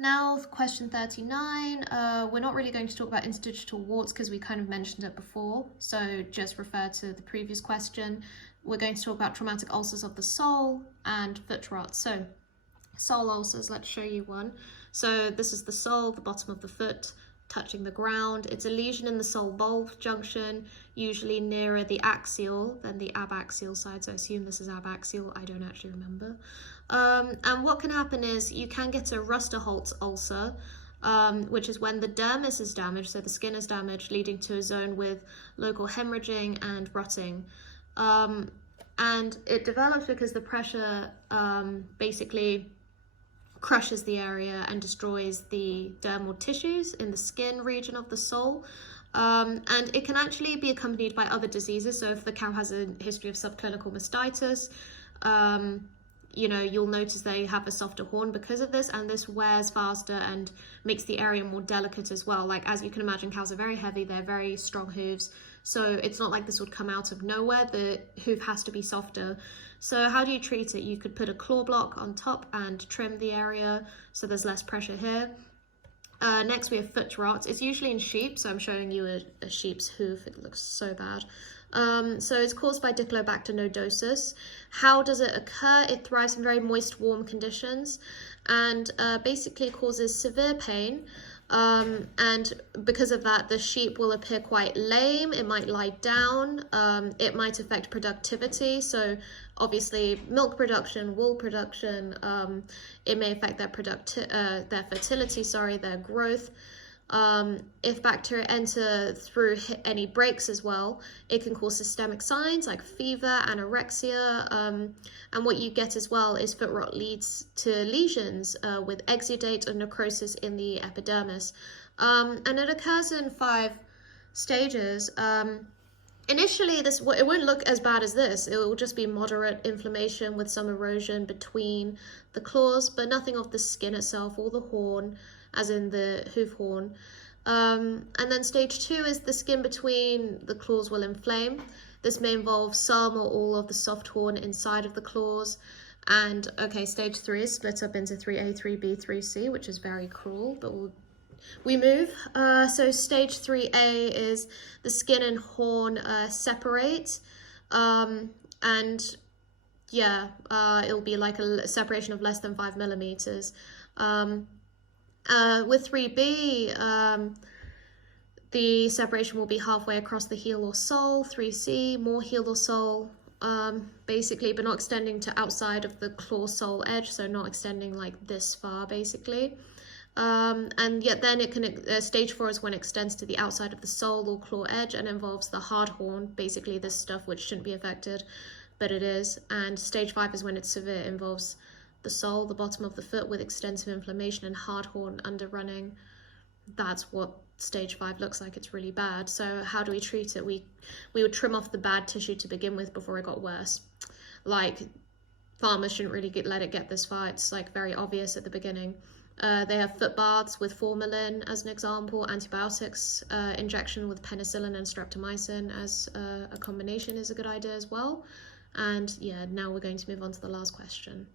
Now, question 39, we're not really going to talk about interdigital warts because we kind of mentioned it before, so just refer to the previous question. We're going to talk about traumatic ulcers of the sole and foot rot. So, sole ulcers, let's show you one. So this is the sole, the bottom of the foot, touching the ground. It's a lesion in the sole bulb junction, usually nearer the axial than the abaxial side. So I assume this is abaxial, I don't actually remember. And what can happen is you can get a Rusterholz ulcer, which is when the dermis is damaged, so the skin is damaged, leading to a zone with local hemorrhaging and rotting. And it develops because the pressure basically crushes the area and destroys the dermal tissues in the skin region of the sole. And it can actually be accompanied by other diseases. So if the cow has a history of subclinical mastitis, you'll notice they have a softer horn because of this, and this wears faster and makes the area more delicate as well. Like, as you can imagine, cows are very heavy, they're very strong hooves, so it's not like this would come out of nowhere. The hoof has to be softer. So how do you treat it? You could put a claw block on top and trim the area so there's less pressure here. Next, we have foot rot. It's usually in sheep, so I'm showing you a sheep's hoof. It looks so bad. So it's caused by Diclobacter nodosus. How does it occur? It thrives in very moist, warm conditions, and basically causes severe pain. And because of that, the sheep will appear quite lame. It might lie down. It might affect productivity. So obviously milk production, wool production, it may affect their fertility, their growth. If bacteria enter through any breaks as well, it can cause systemic signs like fever, anorexia, and what you get as well is foot rot leads to lesions with exudate and necrosis in the epidermis. And it occurs in 5 stages. Initially, it won't look as bad as this. It will just be moderate inflammation with some erosion between the claws, but nothing of the skin itself or the horn, as in the hoof horn. And then stage 2 is the skin between the claws will inflame. This may involve some or all of the soft horn inside of the claws. And okay, stage 3 is split up into 3A, 3B, 3C, which is very cruel, but we move. So stage 3A is the skin and horn separate, and yeah, it'll be like a separation of less than 5 millimeters. With 3B, the separation will be halfway across the heel or sole. 3C, more heel or sole, basically, but not extending to outside of the claw sole edge, so not extending like this far, basically. And yet then it can, stage 4 is when it extends to the outside of the sole or claw edge and involves the hard horn, basically this stuff which shouldn't be affected, but it is. And stage 5 is when it's severe, it involves the sole, the bottom of the foot with extensive inflammation and hard horn underrunning. That's what stage 5 looks like. It's really bad. So how do we treat it? We would trim off the bad tissue to begin with before it got worse. Like, farmers shouldn't really let it get this far. It's like very obvious at the beginning. They have foot baths with formalin as an example, antibiotics, injection with penicillin and streptomycin as a combination is a good idea as well. And yeah, now we're going to move on to the last question.